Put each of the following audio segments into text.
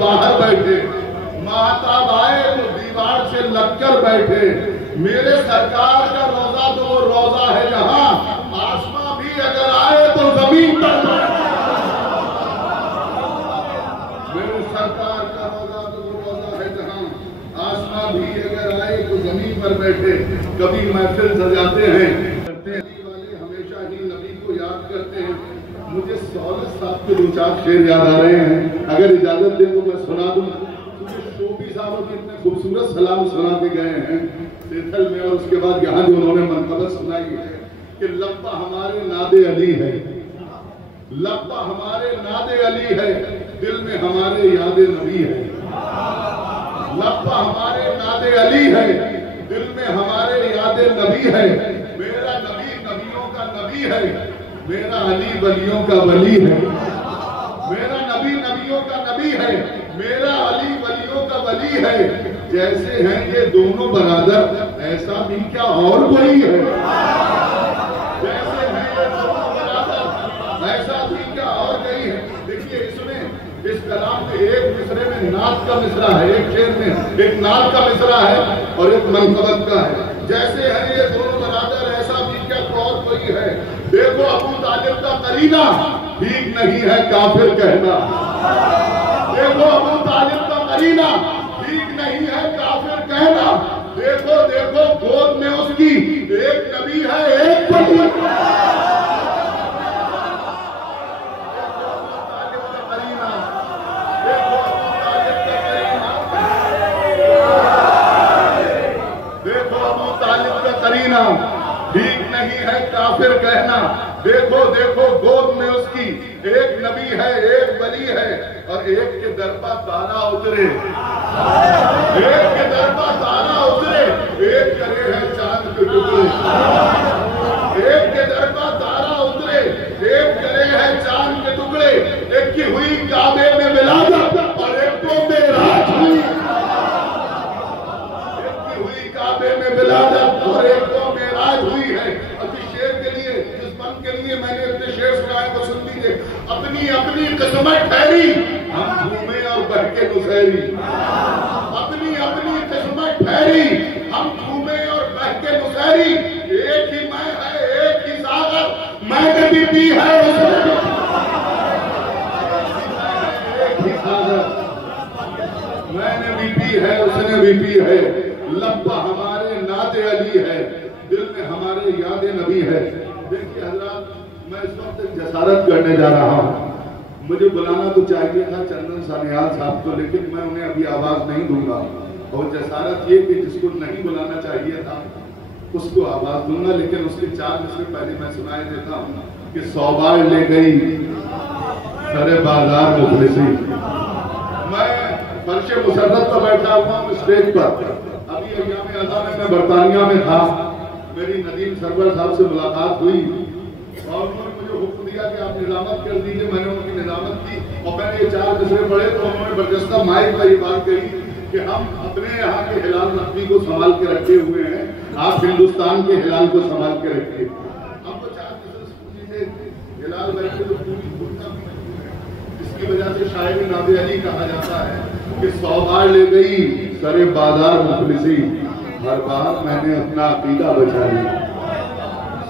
बाहर बैठे, महताब आए तो दीवार से लगकर बैठे। मेरे सरकार का रोजा तो वो रोजा है जहां आसमां भी अगर आए तो जमीन पर, मेरे सरकार का रोजा तो वो रोजा है जहां आसमां भी अगर आए तो जमीन पर बैठे। कभी महफिल सजाते हैं, वाले हमेशा ही नबी को याद करते हैं। मुझे सौलत साहब के दो चार शेर याद आ रहे हैं, अगर इजाजत दे तो मैं सुना दूं। शोफी साहब इतने खूबसूरत सलाम सुना के गए हैं सेथल में, और उसके बाद यहाँ जो उन्होंने मनकबत सुनाई है कि लब्बा हमारे नादे अली है, लब्बा हमारे नादे अली है, दिल में हमारे यादे नबी है। लब्बा हमारे नादे अली है, दिल में हमारे यादे नबी है। मेरा नबी नबियों का नबी है, मेरा अली वलियों का वली है। मेरा नबी नबियों का नबी है, मेरा अली वलियों का वली है। जैसे हैं ये दोनों बरादर ऐसा भी क्या और कोई है। जैसे हैं ये दोनों बरादर ऐसा भी क्या और कोई है। देखिए इसमें इस कलाम में एक मिसरे में नात का मिसरा है, एक शेर में एक नात का मिसरा है और एक मनकबत का है। जैसे हैं ये दोनों बरादर ऐसा भी क्या और कोई है। देखो अबू तालिब का करीना, ठीक नहीं है काफिर कहना। देखो अबू तालिब का करीना, ठीक नहीं है काफिर कहना। देखो देखो गोद में उसकी एक नबी है एक वली। देखो अबू तालिब का करीना, देखो अबू तालिब का करीना, देखो अबू तालिब का करीना, ठीक नहीं है काफिर कहना। देखो देखो गोद में उसकी एक नबी है एक वली है, और एक के दर पर तारा उतरे, एक के दर पर तारा उतरे, एक करे है चांद के टुकड़े। एक के दर पर तारा उतरे, एक करे है चांद के टुकड़े। एक की हुई काबे में विलादत और एक को मेराज हुई। एक की हुई काबे में विलादत और एक को मेराज हुई है। के लिए मैंने अपने शेर सुनाए को सुन लीजिए। अपनी अपनी किस्मत ठहरी, हम घूमे और बहके नुसैरी। अपनी अपनी किस्मत ठहरी, हम घूमे और बहके नुसैरी। एक ही मैं है एक ही सागर, मैंने भी पी है एक ही सागर, मैंने भी पी है उसने भी पी है। लब्बा हमारे नादे अली है, दिल में हमारे यादे नबी है। देखिए हजरात, मैं इस वक्त जसारत करने जा रहा हूँ। मुझे बुलाना तो चाहिए था चंदन सानियाल साहब को, लेकिन मैं उन्हें अभी आवाज नहीं दूंगा। और जसारत ये कि जिसको नहीं बुलाना चाहिए था उसको आवाज दूंगा। लेकिन उसके 4 मिसरे पहले मैं सुनाई देता हूँ कि सौबार ले गई सरे बाजार मुखलिसी। मैं फर्श मुसर्रत पर बैठा हुआ हूँ स्टेज पर। अभी अय्याम अज़ा में मैं बरतानिया में था, मेरी नदीम सरवर साहब से मुलाकात हुई और उन्होंने मुझे हुक्म दिया कि आप निजामत कर दीजिए। मैंने उनकी निजामत की और मैंने ये 4 मिसरे पढ़े तो उन्होंने बरजस्ता माइक पर ये बात कही कि हम अपने यहाँ के हिलाल नकवी को संभाल के रखे हुए हैं, आप हिंदुस्तान के हिलाल को संभाल के रखिए। आपको 4 मिसरे हिलाल बैठे तो पूरी दुनिया में, इसकी वजह से शायरी नादे अली कहा जाता है कि सौबार ले गई सरे बाजार मुखलिसी, हर बार मैंने अपना अकीदा बचा लिया।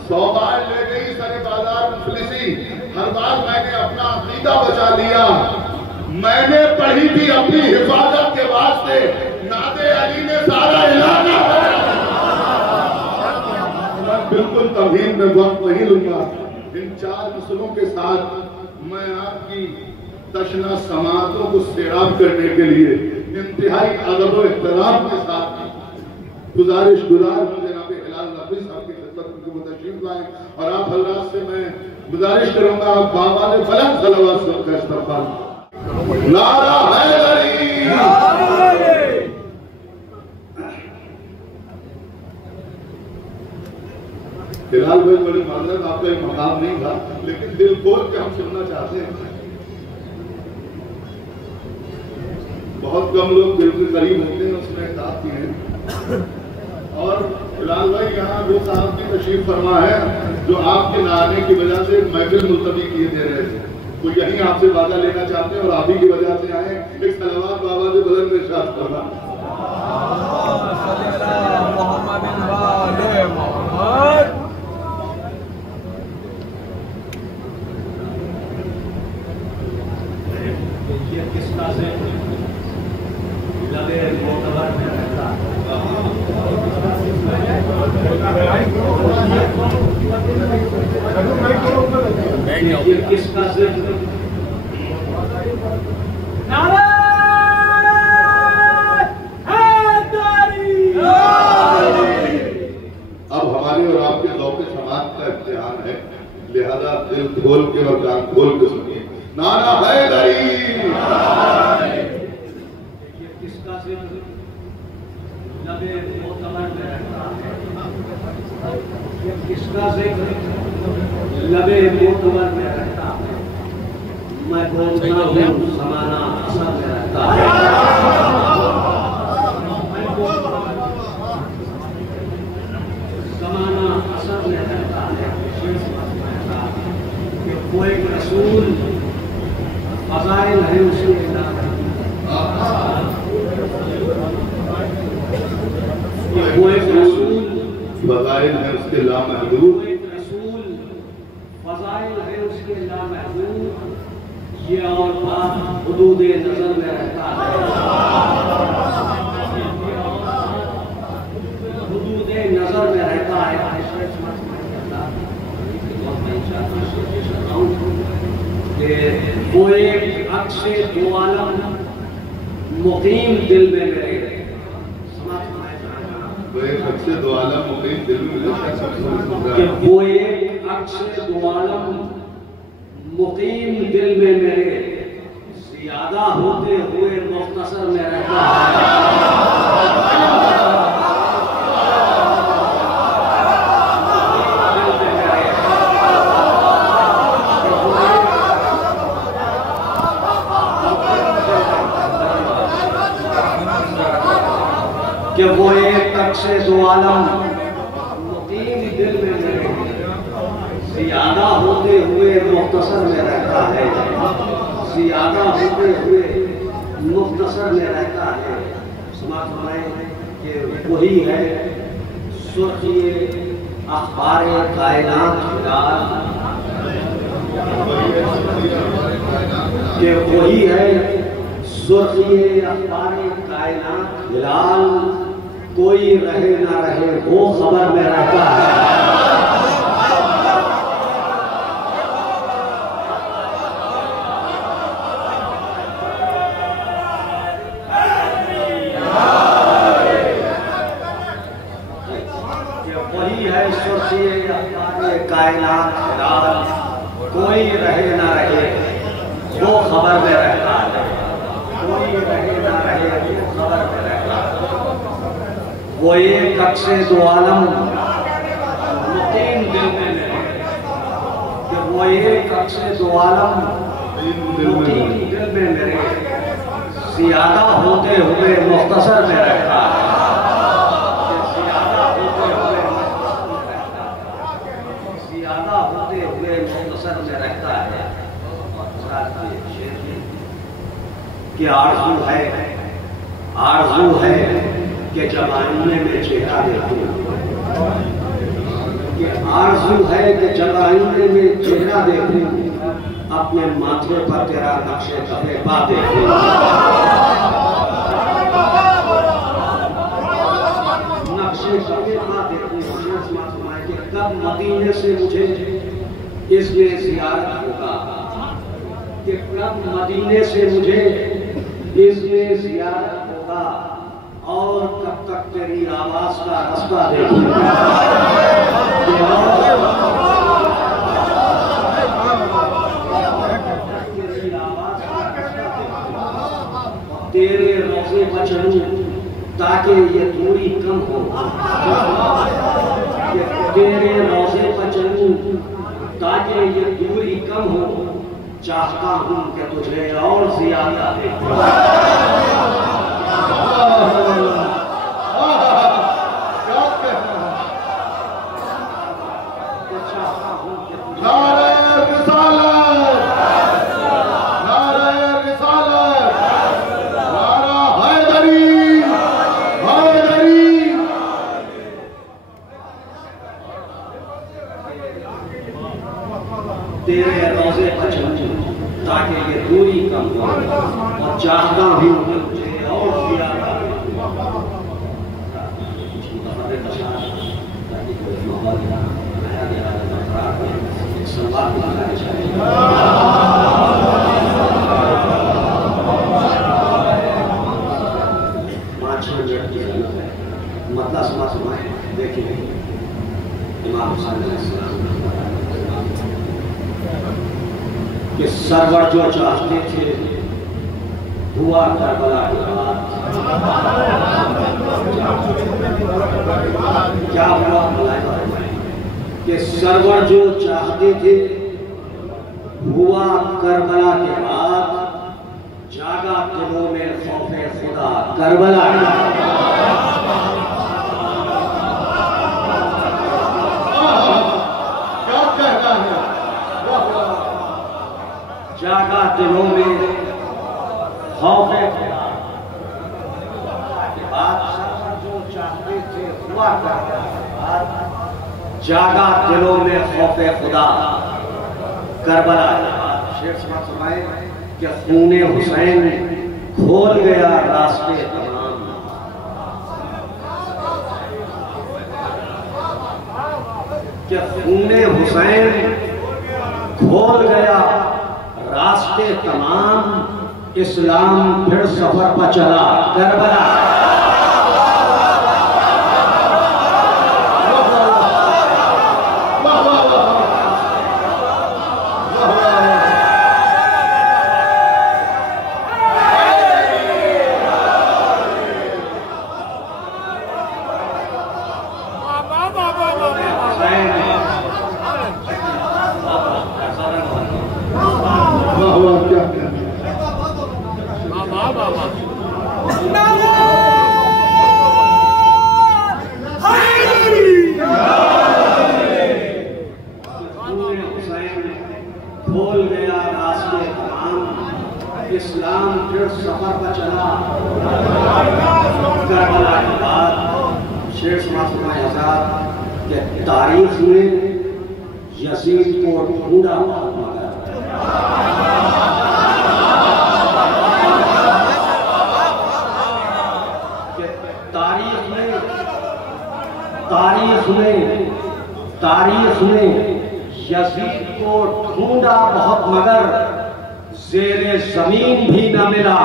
100 बार ले गई सरे बाजार मुफलिसी, हर बार मैंने अपना अकीदा बचा लिया। मैंने पढ़ी थी अपनी हिफाजत के वास्ते, नादे अली ने सारा इलाका। मैं बिल्कुल तमहीन में वक्त नहीं लूंगा। इन 4 मिसलों के साथ मैं आपकी तशना समातों को सैराब करने के लिए इंतहाई अदब और एहतराम के साथ गुजारिश गुजार जनाब हिलाल नकवी साहब की खिदमत में वो तशरीफ लाए। और आप हजरात से मैं गुजारिश करूंगा बाबा ने फलक सलवात का इस्तेमाल। नारा हैदरी, हिलाल भाई बड़ी माजरत, आपका एक मकाम नहीं था, लेकिन दिल खोल के हम सुनना चाहते हैं। बहुत कम लोग दिल के करीब होते हैं, उसमें एहसास किए हैं। और हिलाल भाई यहाँ वो साहब की तशरीफ फरमा है जो आपके ना आने की वजह से महफिल मुलतवी किए दे रहे थे। तो यही आपसे वादा लेना चाहते हैं और आप ही की वजह से आए। एक सलावत बाबा से बुलंद इरशाद करना। किसका से लगे मोतबर में रहता ये किसका से अब हमारे और आपके ज़ौक़ समाज का इम्तिहान है, लिहाजा दिल खोल के और कान खोल के सुनिए। नारा हैदरी। किसका से लबे मोतबर में रहता है, किसका से लबे मोतबर में रहता है, मैं बोलता हूँ समाना असर में रहता है। समाना असर में रहता है। वो एक रसूल फज़ाइल है उसके वो एक रसूल फज़ाइल है उसके लामहदूद, एक रसूल फज़ाइल है उसके लामहदूद, ये और बात हुदूदे नजर में रहता है। हुदूदे नजर में रहता है। वो एक अक्से दो आलम मुकीम दिल में मेरे, वो एक अक्से दो आलम मुकीम दिल में मेरे, वो एक अक्से दो आलम मुकीम दिल में मेरे, ज़्यादा होते हुए मुख्तसर में रहता कि वो एक अक्से दो आलम मुकीम दिल में मेरे, ज़्यादा होते हुए मुख्तसर में रहता है, ज़्यादा होते हुए मुख्तसर में रहता है। समाज फरमाएं कि वही है सुर्खिए अखबार कायनात हिलाल, कि वही है सुर्खिए अखबार कायनात हिलाल, कोई रहे ना रहे वो खबर में रहता है। वही है सुर्खिए अखबार कायनात हिलाल, कोई रहे ना रहे वो खबर में रहता है। कोई रहे ना रहे वो खबर में रहता है। वो एक अक्से दो आलम मुकीम दिल में मेरे, कि वो एक अक्से दो आलम मुकीम दिल में मेरे, ज़्यादा होते हुए मुख्तसर में रहता है। ज़्यादा होते हुए मुख्तसर में रहता है। कि आरज़ू है कि जब आईने में चेहरा देखूं, कि आरज़ू है कि जब आईने में चेहरा देखूं, अपने माथे पर तेरा नक्शे कफे पा देखूं। नक्शे कफे पा देखूं। कि कब मदीने से मुझे इसमें ज़ियारत होगा, कि कब मदीने से मुझे इसमें ज़ियारत होगा, और कब तक तेरी आवाज़ का रास्ता देखूंगा। तेरे रोज़े पर चलूं ताकि ये दूरी कम हो, तेरे रोज़े पर चलूं ताकि ये दूरी कम हो, चाहता हूं कि तुझे और ज़्यादा देखूं। चाहता हूं कि पूरी कमजोर और चाहता हूँ मुझे और ज्यादा मतलब समझ देखिए इमाम हुसैन कि सरवर जो चाहते थे हुआ करबला के बाद क्या हुआ कि सरवर जो चाहते थे हुआ करबला के बाद जागा दिलों में खौफे खुदा करबला जागा दिलों में खौफे खुदा के बाद जो चाहते थे हुआ करबला जागा दिलों में खौफे खुदा करबला के बाद शेर सुनाए कि खूने हुसैन खोल गया रास्ते तमाम कि खूने हुसैन खोल गया रास्ते तमाम इस्लाम फिर सफर पर चला करबला खोल गया रास्ते तमाम इस्लाम फिर सफर पर चला करबला के बाद शेर सुनाए आजाद के तारीख में यजीद को ढूंढा तारीख में यजीद को ढूंढा बहुत मगर ज़ेरे ज़मीन भी न मिला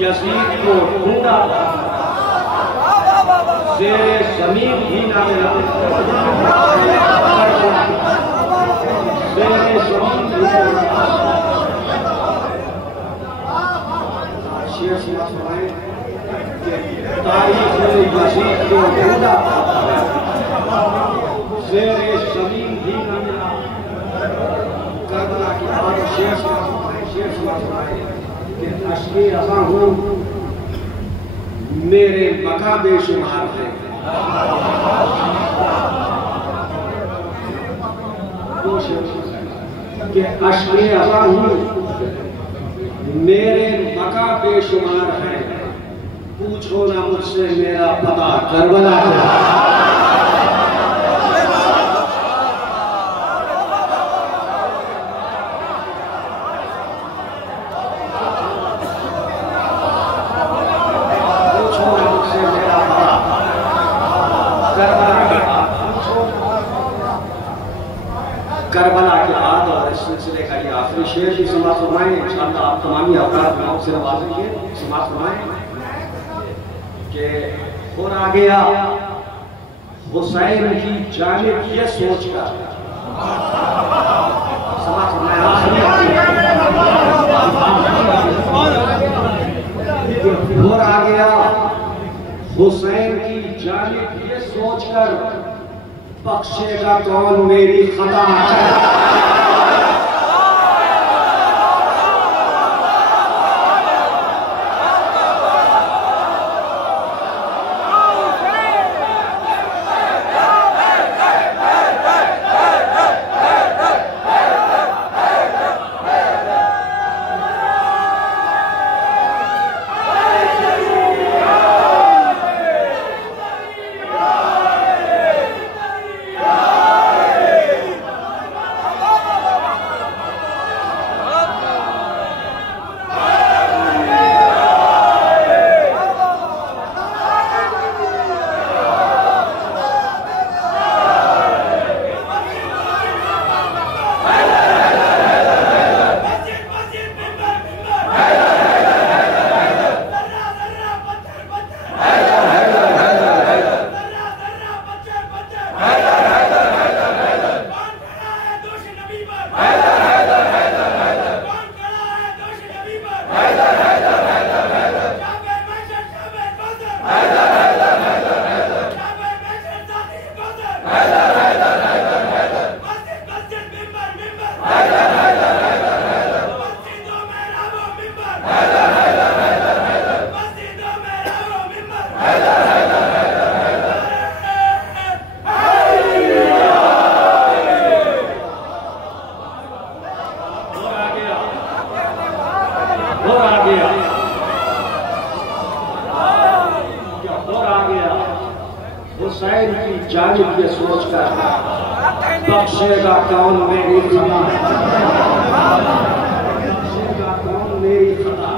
यजीद को ढूंढा ज़ेरे ज़मीन भी न मिला ज़ेरे ज़मीन भी न मिला शेर सुनाए तारीख में यजीद को ढूंढा ज़ेरे ज़मीन भी न मिला करबला के बाद शेर सुनाए अश्के रज़ा हूँ मेरे बका बेशुमार है कि अश्के रज़ा हूँ मेरे बका बेशुमार है पूछो ना मुझसे मेरा पता करबला है करबला के बाद और इस सिलसिले का ये आखिरी शेर भी समाप्त फरमाएं। इंशाअल्लाह आप तमामी अवतार नाम से नवाजेंगे। समाप्त फरमाएं कि और आ गया हुसैन की जानिब ये सोच कर। समाप्त फरमाएं और आ गया हुसैन की जानिब ये सोच कर, बख्शेगा कौन मेरी खता। हुसैन की जानिब ये सोच कर, बख्शेगा कौन मेरी खता। बख्शेगा कौन मेरी खता।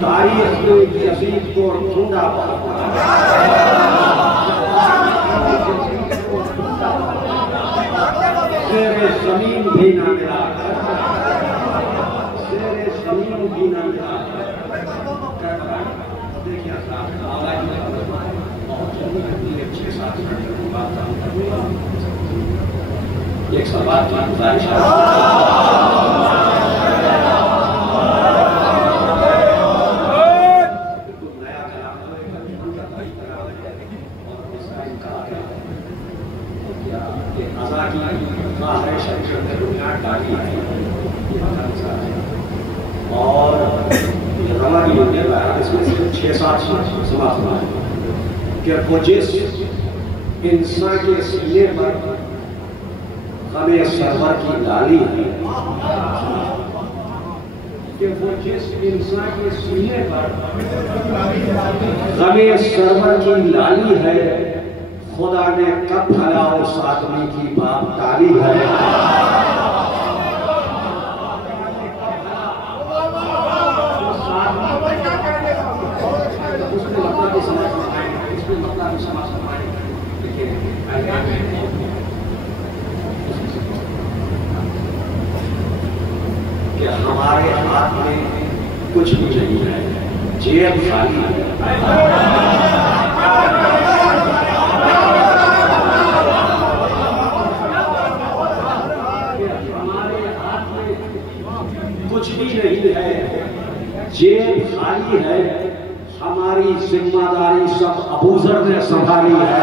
तारीख में यजीद को ढूंढा, तेरे जमीन भी ना मिला, तेरे जमीन भी ना मिला। देखिए एक सवाल की गुजारिश है। और रवानी होने वाला इसमें से 6-7 समाप्त हुआ है कि वो जिस इंसान के सीने पर हमें सरवर की लाली है, कि वो जिस इंसान के सीने पर हमें सरवर की लाली है, खुदा ने कब भला उस आदमी की बात टाली है। कि हमारे हाथ में कुछ भी नहीं है, जेब खाली है। हमारे हाथ में कुछ भी नहीं है, जेब खाली है। हमारी जिम्मेदारी सब अबूजर ने संभाली है।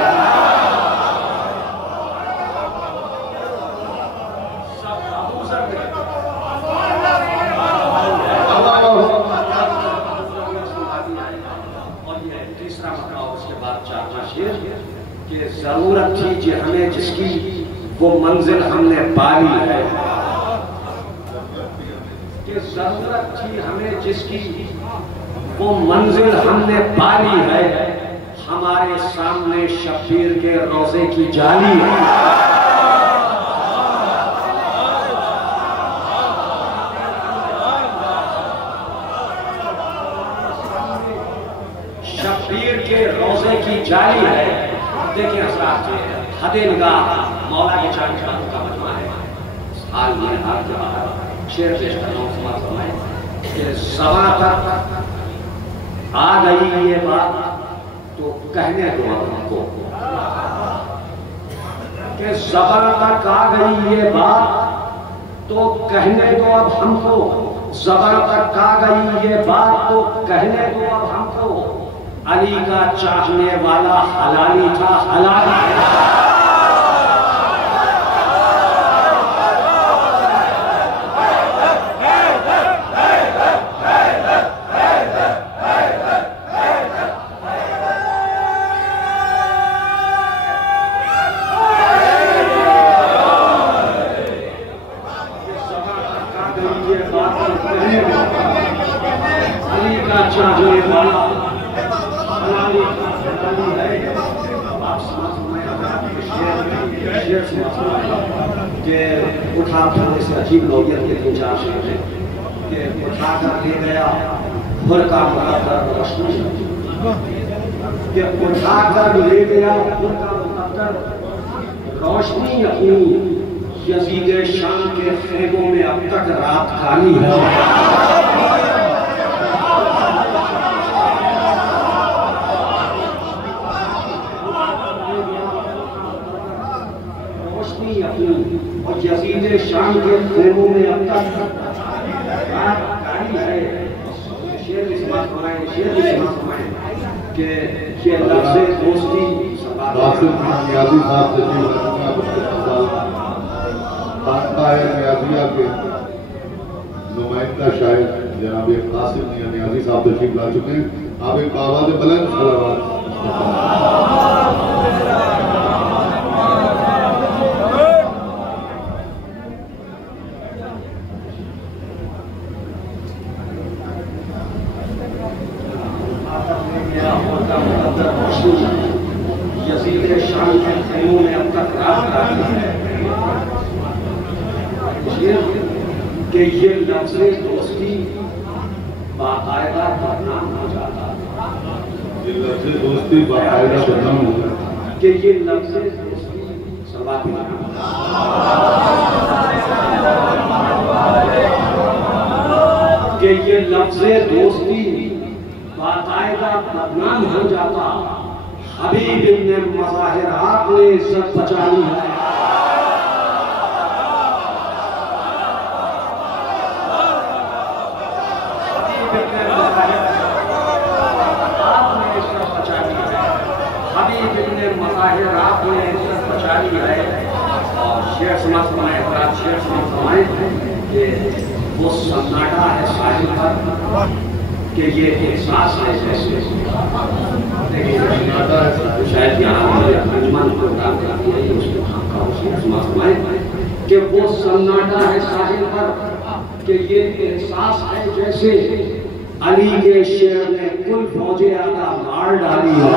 जरूरत थी कि हमें जिसकी वो मंजिल हमने पाली है, कि जरूरत थी हमें जिसकी वो मंजिल हमने पाली है, हमारे सामने शब्बीर के रोजे की जाली है। शब्बीर के रोजे की जाली है। देखिए हजरात, हदे निगाह मौला के चांद का मजमा है। हाल में हाल के बाहर शेर पेश करना फरमाए कि सवा तक आ गई ये बात तो कहने दो हमको, कि ज़बान तक आ गई ये बात तो कहने दो अब हमको, ज़बान तक आ गई ये बात तो कहने दो अब हमको। अली का चाहने वाला हलाली था, हलाली चाहने वाला कि उठा से अजीब नौयत के 3-4 शेर हैं कि उठा कर ले गया भर का मुकद्दर रोशनी, कि उठा कर ले गया भर का मुकद्दर रोशनी अपनी। यजीद शाम के खेमों में अब तक रात खाली है। और यजीद शाम के खेमों में अब तक रात खाली है। शेर इस्मात फरमाए, शेर इस्मात फरमाए कि ये लफ्ज़ दोस्ती कासिम नियाज़ी साहब नियाज़िया के नुमाइंदा शायर जनाब कासिम नियाज़ी साहब तशरीफ ला चुके हैं। आप एक आवाज़ बुलंद सलावत। यजीद शाम के खेमों में अब तक रात खाली है कि ये लफ्ज़ दोस्ती बाकायदा बदनाम हो जाता, ये लफ्ज़ दोस्ती बाकायदा बदनाम हो जाता, कि ये लफ्ज़ दोस्ती सवाबी कि ये लफ्ज़ दोस्ती बाकायदा बदनाम हो जाता। हबीब इब्ने मज़ाहिरात ने इज्जत बचाई है। हबीब इब्ने मज़ाहिरात ने इज्जत बचाई है। और शेर समाज फरमाए, शेर समाज फरमाए कि वो सन्नाटा है साहिल पर कि ये एहसास है जैसे शायद यहाँ अंजुमन को काम करती है कि वो सन्नाटा है साहिल पर कि ये एहसास है जैसे अली के शेर ने कुल फौजे आका मार डाली है।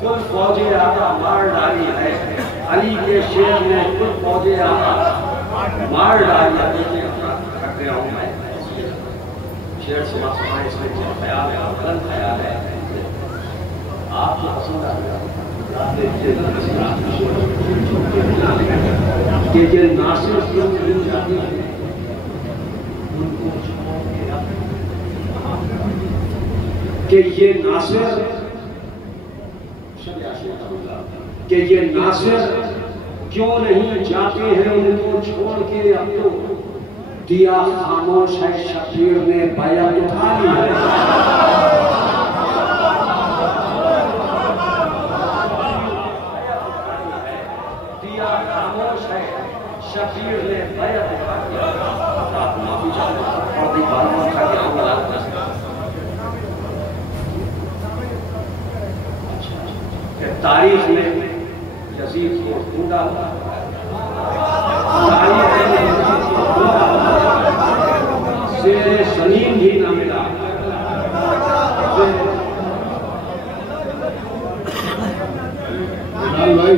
कुल फौजे आका मार डाली है, अली के शेर ने कुल फौजे आका मार डाली है। देखिए रख गया हूँ मैं शेर से इसमें क्या ख्याल है, गलत ख्याल है, आपको पसंद आ गया कि ये नासिर क्यों मिल जाती है, कि ये नासिर कि ये नासिर क्यों नहीं जाते हैं उनको छोड़ के। अब तो दिया खामोश है शब्बीर ने बैत उठा ली है। दिया खामोश है शब्बीर ने बैत उठा ली। माफी चाहता हूं और भी बात उठा के आऊंगा। तारीख में यजीद को ढूंढा, शेर सलीम भी न मिला। भाई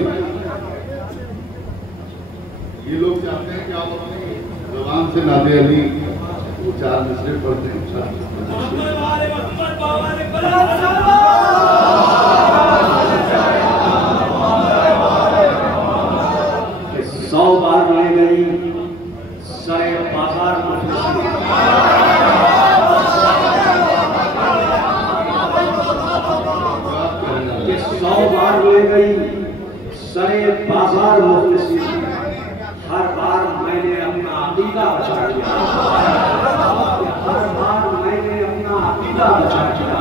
ये लोग चाहते हैं कि आप अपनी जबान से नाते अली वो 4 मिसरे पढ़ते हैं। सौ बार ले गई सरे बाजार मुफलिसी, 100 बार ले गई सरे बाजार मुफलिसी, हर बार मैंने अपना अकीदा बचा लिया, हर बार मैंने अपना अकीदा बचा लिया।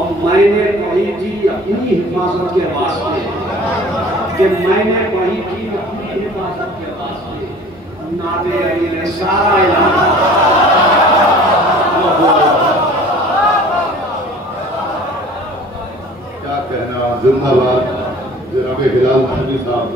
और मैंने कही थी अपनी हिफाजत के वास्ते, कि मैंने कही थी अपनी हिफाजत के वास्ते, नादे अली ने सारा इलाका क्या कहना। जिंदाबाद जनाब हिलाल महमूदी साहब।